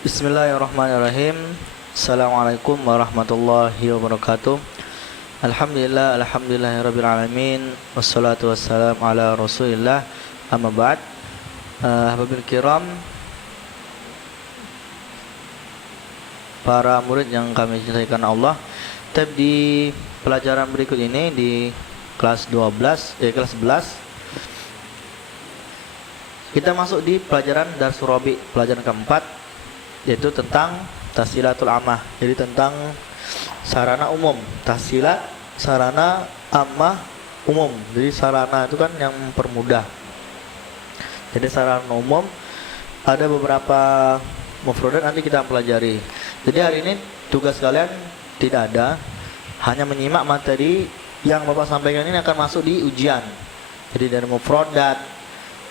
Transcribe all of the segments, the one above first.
Bismillahirrahmanirrahim. Assalamualaikum warahmatullahi wabarakatuh. Alhamdulillahirabbil alamin. Wassalatu wassalamu ala Rasulillah. Amma ba'd. Hababil kiram, para murid yang kami cintai karena Allah. Tab di pelajaran berikut ini di kelas 11 kita masuk di pelajaran Darsul Rabi, pelajaran keempat, yaitu tentang tahsilatul ammah. Jadi tentang sarana umum, tahsilat sarana ammah umum. Jadi sarana itu kan yang mempermudah. Jadi sarana umum ada beberapa mufradat, nanti kita pelajari. Jadi hari ini tugas kalian tidak ada, hanya menyimak materi yang Bapak sampaikan ini akan masuk di ujian. Jadi dari mufradat,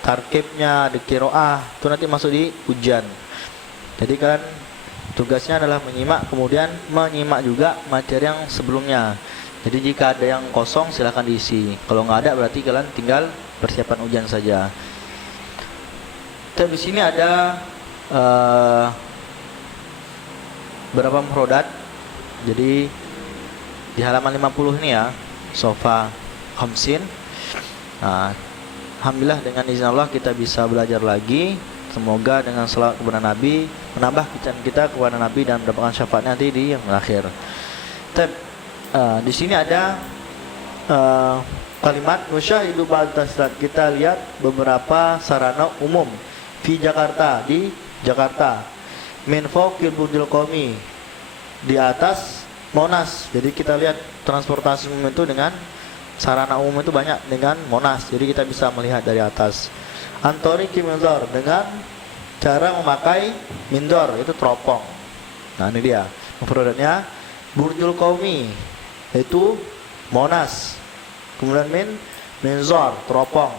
tarkibnya, di qiraah itu nanti masuk di ujian. Jadi kan tugasnya adalah menyimak, kemudian menyimak juga materi yang sebelumnya. Jadi jika ada yang kosong silahkan diisi. Kalau nggak ada berarti kalian tinggal persiapan ujian saja. Di sini ada berapa mufradat. Jadi di halaman 50 ini ya, sofa khamsin. Nah, alhamdulillah dengan izin Allah kita bisa belajar lagi. Semoga dengan selawat kepada Nabi menambah kecintaan kita kepada Nabi dan mendapatkan syafaatnya nanti di yang akhir. Di sini ada kalimat musyahidu ba'd tahsilat. Kita lihat beberapa sarana umum di Jakarta. Min fawqil burjil qawmi, di atas Monas. Jadi kita lihat transportasi umum itu dengan sarana umum itu banyak dengan Monas. Jadi kita bisa melihat dari atas. Antori kimindor, dengan cara memakai mindor, itu teropong. Nah ini dia mufradatnya. Burjul Qaumi itu Monas. Kemudian minzor, teropong.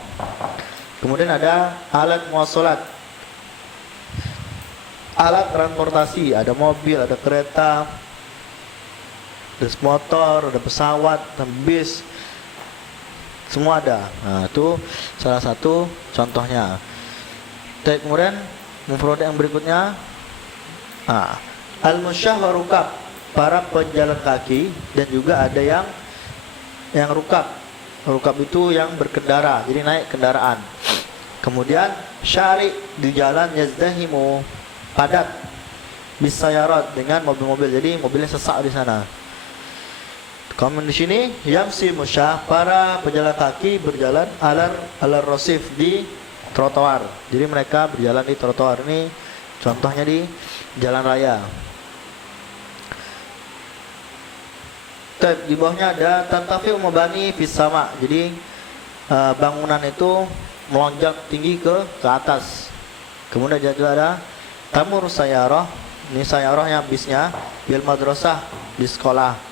Kemudian ada alat muwasalat, alat transportasi, ada mobil, ada kereta, ada motor, ada pesawat, ada bis, semua ada. Nah itu salah satu contohnya. Kemudian mufradat yang berikutnya, al-musyah wa rukab, para pejalan kaki, dan juga ada yang rukab. Rukab itu yang berkendara, jadi naik kendaraan. Kemudian syari, di jalan, yazdahimu, padat, bisayarat, dengan mobil-mobil, jadi mobilnya sesak di sana. Kemudian di sini yamsi musyah, para pejalan kaki berjalan alar rosif, di trotoar. Jadi mereka berjalan di trotoar. Ini contohnya di jalan raya. Di bawahnya ada tantafi mabani fis sama. Jadi bangunan itu melonjak tinggi ke atas. Kemudian juga ada tamur sayarah. Ini sayarahnya bisnya, bil madrasah, di sekolah.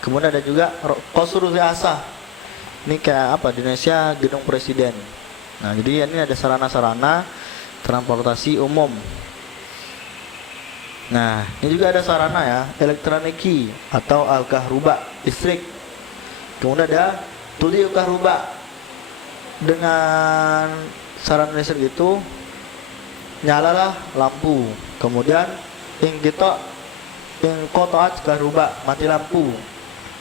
Kemudian ada juga qasrul riasah. Ini kayak apa di Indonesia, gedung presiden. Nah, jadi ini ada sarana-sarana transportasi umum. Nah, ini juga ada sarana ya, elektroniki atau al-kahruba, listrik. Kemudian ada tudi kahruba, dengan sarana listrik itu nyalalah lampu. Kemudian ingqata'at kahruba, mati lampu.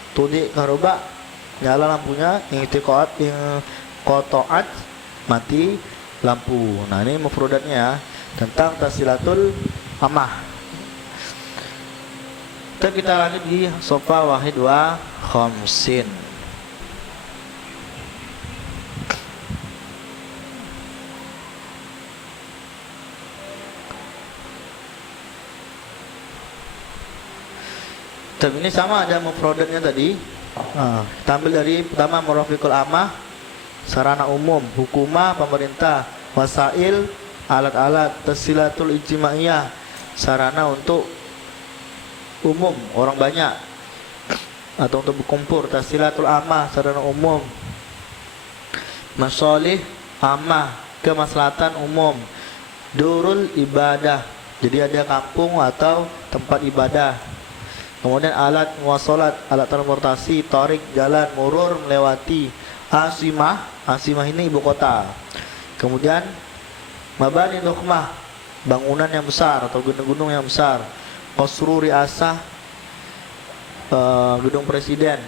Tudi kahruba, nyala lampunya. Ingqata'at, mati lampu. Nah ini mufradatnya tentang tahsilatul ammah. Kita lanjut di sofa wahid wa khamsin. Tapi ini sama ada mufradatnya tadi. Kita ambil dari pertama murafiqul ammah, sarana umum, hukumah pemerintah, wasail, alat-alat, tahsilatul ijtimaiyah, sarana untuk umum, orang banyak atau untuk berkumpul, tahsilatul ammah, sarana umum, masalih ammah, kemaslahatan umum, durul ibadah, jadi ada kampung atau tempat ibadah. Kemudian alat muwasalat, alat transportasi, tarik, jalan, murur, melewati. Asimah ini ibu kota. Kemudian mabani nukhmah, bangunan yang besar atau gunung-gunung yang besar. Qasru riasah, gedung presiden.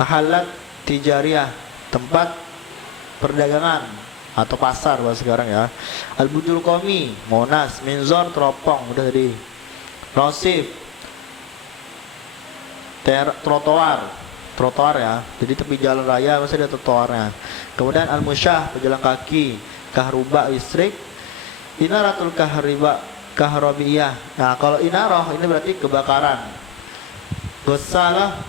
Mahallat tijariyah, tempat perdagangan atau pasar bahasa sekarang ya. Al-Bujul Qomi, Monas. Minzor, teropong, udah tadi. Rosif, trotoar ya. Jadi tepi jalan raya masih ada trotoarnya. Kemudian Al-Musyah, pejalan kaki. Kahruba, listrik. Inaratul kahrobiyah. Nah, kalau inarah ini berarti kebakaran. Ghasalah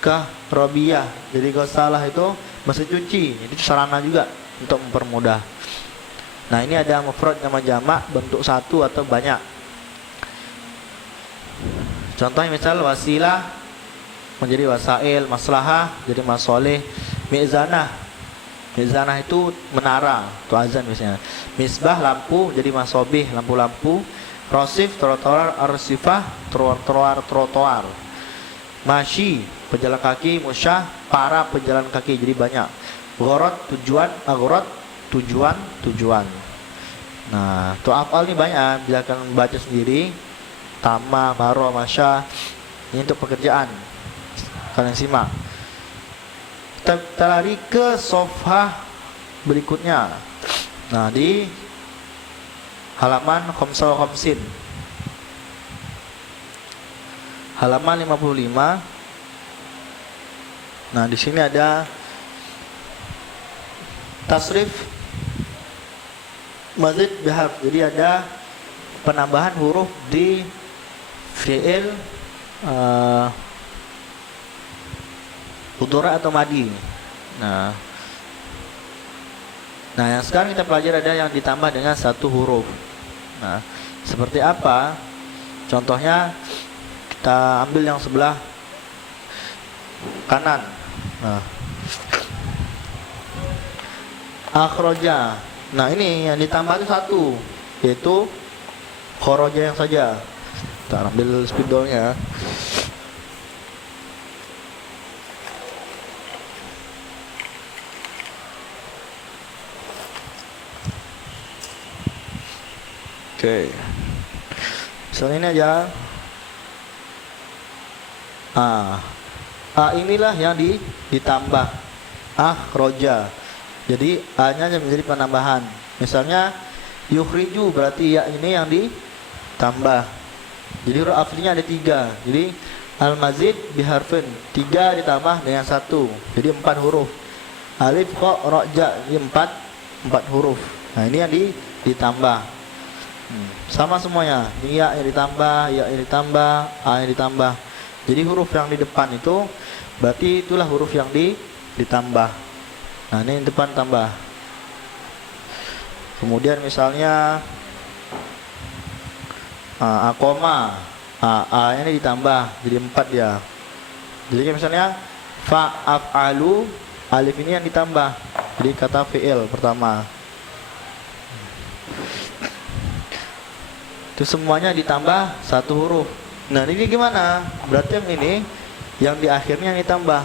kahrobiyah. Jadi ghasalah itu mesin cuci. Itu sarana juga untuk mempermudah. Nah, ini ada mufrad sama jamak, bentuk satu atau banyak. Contohnya misal wasilah menjadi wasail, maslahah jadi masoleh, mizanah. Mizanah itu menara, itu azan biasanya. Misbah, lampu jadi masobih, lampu-lampu. Rosif, trotoar. Arsifah, trotoar. Masyi, pejalan kaki. Musyah, para pejalan kaki, jadi banyak. Ghorad, tujuan. Aghrad, tujuan. Nah, tuh afal ini banyak, bila kalian baca sendiri. Tama, maro, masya, ini untuk pekerjaan. Kalian simak. Kita lari ke sofha berikutnya. Nah, di halaman 55. Halaman 55. Nah, di sini ada tasrif mazid bihaf. Jadi ada penambahan huruf di fi'il mudhari atau madi. Nah, yang sekarang kita pelajari ada yang ditambah dengan satu huruf. Nah, seperti apa? Contohnya kita ambil yang sebelah kanan. Nah, akhroja. Nah, ini yang ditambah itu satu, yaitu khoroja yang saja. Kita ambil spidolnya. Oke. Misalnya ini aja. Inilah yang ditambah. Roja. Jadi A-nya menjadi penambahan. Misalnya yukhriju, berarti ya ini yang ditambah. Jadi huruf aslinya ada 3. Jadi al-mazid biharfin, 3 ditambah dengan 1. Jadi 4 huruf. Alif, kha, ra, ja, ini 4 huruf. Nah, ini yang ditambah. Sama semuanya. Ini ya yang ditambah, ya yang ditambah, A yang ditambah. Jadi huruf yang di depan itu berarti itulah huruf yang ditambah. Nah, ini yang depan tambah. Kemudian misalnya akoma, A ini ditambah jadi 4 ya. Jadi misalnya fa'af'alu, alif ini yang ditambah. Jadi kata fi'il pertama. Itu semuanya ditambah 1 huruf. Nah, ini gimana? Berarti yang ini yang di akhirnya yang ditambah.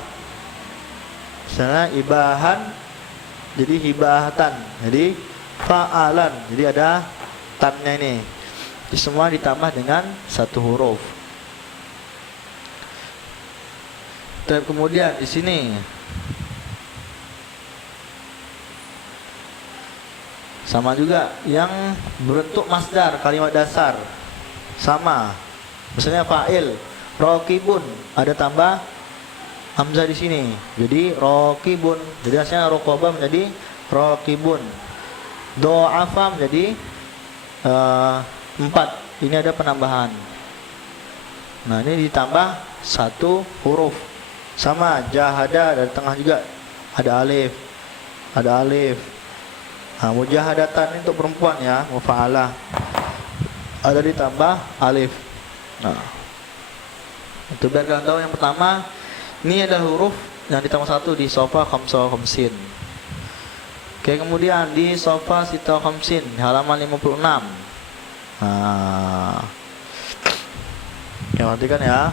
Misalnya ibahan jadi hibahatan. Jadi fa'alan. Jadi ada tannya ini. Jadi semua ditambah dengan 1 huruf. Dan kemudian di sini sama juga yang berbentuk masdar, kalimat dasar. Sama. Misalnya fa'il, raqibun, ada tambah hamzah di sini. Jadi raqibun. Jadi asalnya raqaba menjadi raqibun. Do'afa menjadi 4. Ini ada penambahan. Nah, ini ditambah 1 huruf. Sama jahada, dari tengah juga ada alif. Ada alif. Nah, mujahadatan ini untuk perempuan ya, mufa'alah. Ada ditambah alif. Nah, itu biar kalian tahu yang pertama, ini adalah huruf yang ditambah 1 di sofa khamsa khamsin. Oke, kemudian di sofa sita khamsin, halaman 56. Nah, ya, perhatikan ya.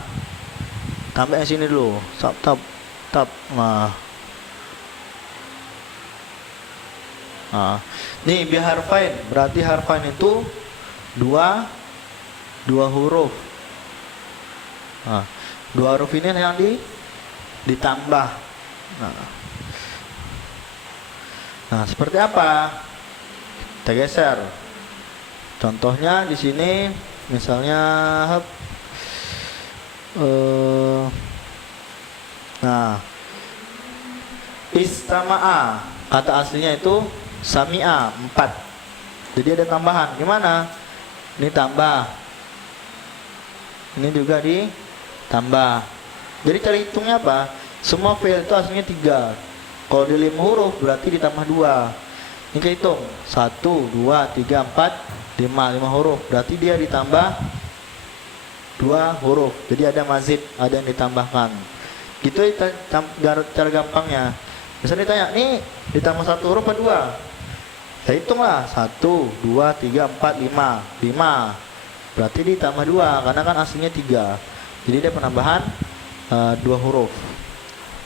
Tambah yang sini dulu. Tab. Nah, nih biharfain, berarti harfain itu dua dua huruf. Nah, dua huruf ini yang ditambah. Nah, seperti apa? Kita geser. Contohnya di sini, misalnya, nah, istama'a, kata aslinya itu sami'a, 4. Jadi ada tambahan. Gimana? Ini tambah, ini juga ditambah. Jadi cara hitungnya apa? Semua fi'il itu aslinya 3. Kalau di 5 huruf berarti ditambah 2. Ini kita hitung 1, 2, 3, 4, 5 huruf. Berarti dia ditambah 2 huruf. Jadi ada mazid, ada yang ditambahkan. Gitu cara gampangnya. Misalnya ditanya, nih ditambah 1 huruf apa 2? Saya hitunglah 1, 2, 3, 4, 5. 5. Berarti ditambah 2 karena kan aslinya 3. Jadi dia penambahan 2 huruf.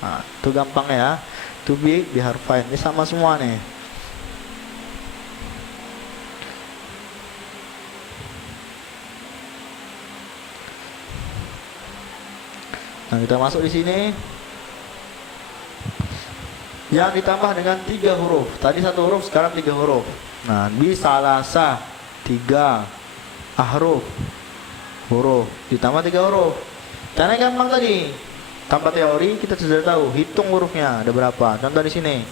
Nah, itu gampang ya. To be diharfain. Ini sama semua nih. Nah, kita masuk di sini. Yang ditambah dengan 3 huruf. Tadi 1 huruf, sekarang 3 huruf. Nah, bisalasa 3 ahruf. Huruf ditambah 3 huruf. Caranya gampang tadi. Tanpa teori kita sudah tahu. Hitung hurufnya ada berapa. Contoh di sini.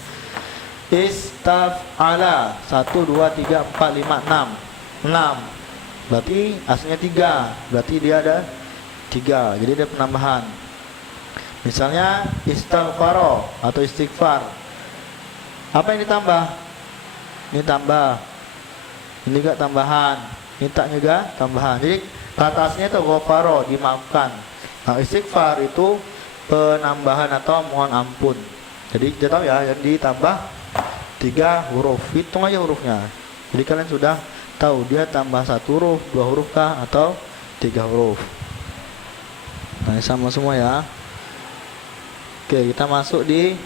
Istaf'ala 1, 2, 3, 4, 5, 6. 6. Berarti aslinya 3. Berarti dia ada 3. Jadi ada penambahan. Misalnya istighfaro atau istighfar. Apa yang ditambah? Ini tambah. Ini juga tambahan. Ini tak juga tambahan. Jadi kata aslinya itu ghafaro, dimaafkan. Nah, istighfar itu penambahan atau mohon ampun. Jadi kita tahu ya, yang ditambah 3 huruf. Hitung aja hurufnya. Jadi kalian sudah tahu dia tambah 1 huruf, 2 huruf kah, atau 3 huruf. Nah, ini sama semua ya. Oke, kita masuk di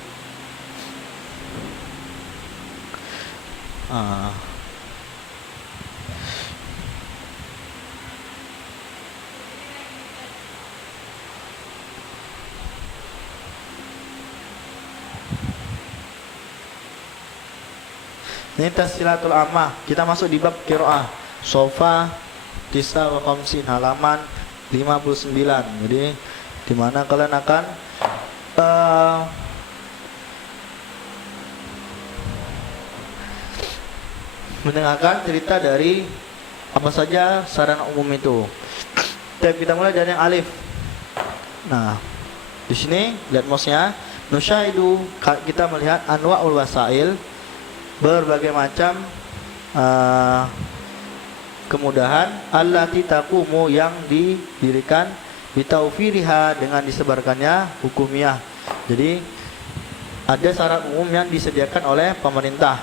ini tasilatul ammah. Kita masuk di bab qiraah. Sofa tisa wa khamsin, halaman 59. Jadi di mana kalian akan mendengarkan cerita dari apa saja sarana umum itu. Kita mulai dari yang alif. Nah, di sini lihat mouse-nya. Nusyahidu, kita melihat anwa'ul wasail, berbagai macam kemudahan allati taqumu, yang didirikan bitaufiriha, dengan disebarkannya hukumiyah. Jadi ada syarat umum yang disediakan oleh pemerintah.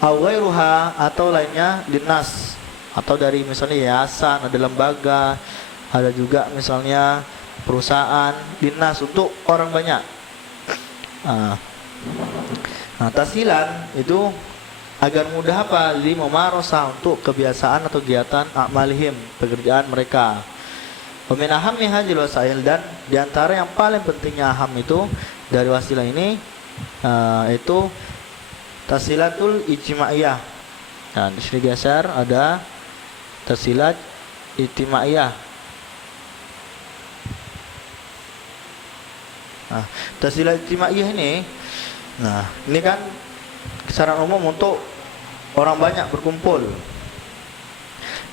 Au ghairuha, atau lainnya dinas, atau dari misalnya yayasan, ada lembaga, ada juga misalnya perusahaan, dinas untuk orang banyak. Nah, tahsilan itu agar mudah apa? Limumarasah, untuk kebiasaan atau kegiatan amalihim, pekerjaan mereka. Wa min ahammi hadhil wasail, dan diantara yang paling pentingnya aham itu dari wasilah ini itu tahsilatul ijtimaiyah. Nah, di sini geser ada tahsilat ijtimaiyah. Nah, tahsilat ijtimaiyah ini, nah, ini kan secara umum untuk orang banyak berkumpul.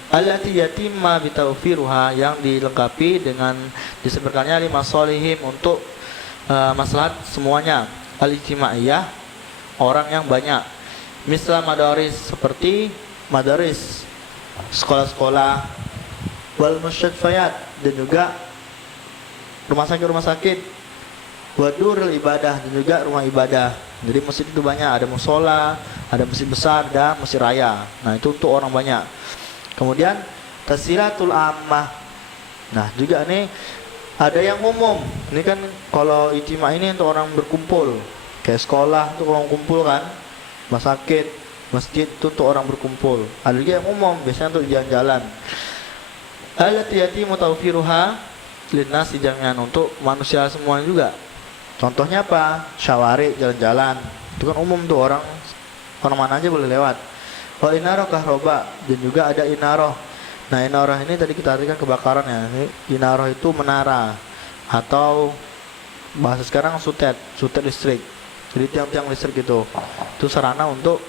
Allati yatimma bitawfiruha, yang dilengkapi dengan disebarkannya lima solihim, untuk maslahat semuanya. Al-ijtimaiyah, orang yang banyak. Misal madaris, seperti madaris, sekolah-sekolah. Wal musyadfayat, dan juga rumah sakit. Wadurul ibadah, dan juga rumah ibadah. Jadi masjid itu banyak, ada musola, ada masjid besar, dan masjid raya. Nah, itu untuk orang banyak. Kemudian tahsilatul ammah. Nah, juga ini ada yang umum. Ini kan kalau ijtima ini untuk orang berkumpul. Kayak sekolah untuk orang kumpul kan, rumah sakit, Masjid itu untuk orang berkumpul. Ada juga yang umum, biasanya untuk jalan-jalan. Allati yatimu tawfiruha linnas, jami'an, untuk manusia semua juga. Contohnya apa? Syawari, jalan-jalan. Itu kan umum tuh, orang mana aja boleh lewat. Wa inaroh kahroba, dan juga ada inaroh. Nah, inaroh ini tadi kita artikan kebakaran ya. Inaroh itu menara atau bahasa sekarang sutet listrik. Jadi tiang-tiang listrik itu sarana untuk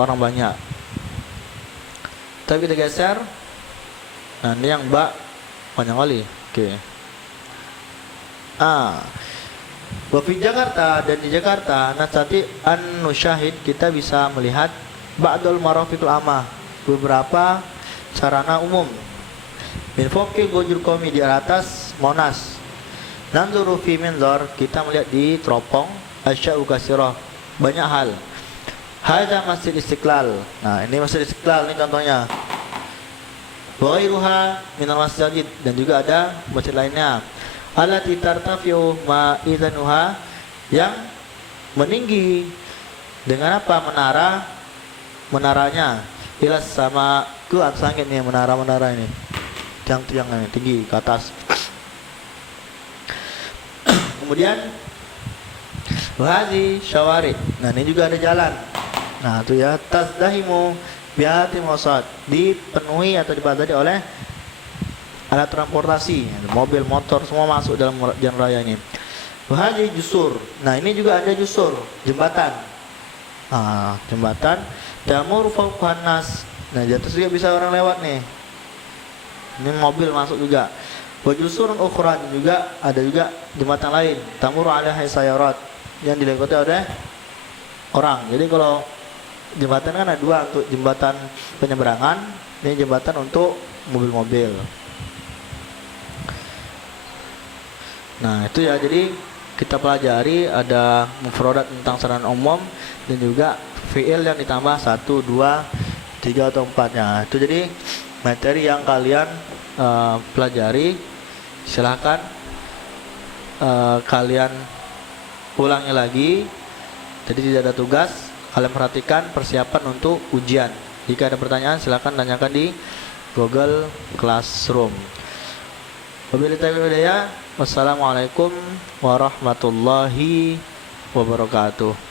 orang banyak. Tapi kita geser. Nah, ini yang mbak panjang kali. Oke. Di Jakarta, dan di Jakarta nasati an-nusyahid, kita bisa melihat ba'dul marafiqul amah, beberapa sarana umum. Min fawqil gojul qomi, di atas Monas. Nanzuru fi minzar, kita melihat di teropong asya'u kasirah, banyak hal. Hadza Masjid Istiqlal. Nah, ini Masjid Istiqlal, ini contohnya. Wa ghairuha minal masjid, dan juga ada masjid lainnya. Allati tartafi'u ma'izanuha, yang meninggi dengan apa? Menaranya ilas sama ke atas langit nih, menara ini, tiang-tiang ini tinggi ke atas. Kemudian wahdi syawari, nah ini juga ada jalan. Nah itu ya, tasdahimu biati mosad, dipenuhi atau dibatasi oleh alat transportasi, mobil, motor, semua masuk dalam jalan raya ini. Wahdi jusur, nah ini juga ada jusur, jembatan. Jembatan jamur fawqan nas, nah di atas juga bisa orang lewat nih. Ini mobil masuk juga. Wa jusurun ukhra, juga ada juga jembatan lain, tamur ala sayarat, yang dilewati oleh orang. Jadi kalau jembatan kan ada dua, untuk jembatan penyeberangan, ini jembatan untuk mobil-mobil. Nah itu ya, jadi kita pelajari ada mufradat tentang sarana umum, dan juga fi'il yang ditambah 1, 2, 3 atau 4-nya. Itu jadi materi yang kalian pelajari. Silahkan kalian ulangi lagi. Jadi tidak ada tugas, kalian perhatikan persiapan untuk ujian. Jika ada pertanyaan silahkan tanyakan di Google Classroom. Wabillahi taufiq wal hidayah. Wassalamualaikum warahmatullahi wabarakatuh.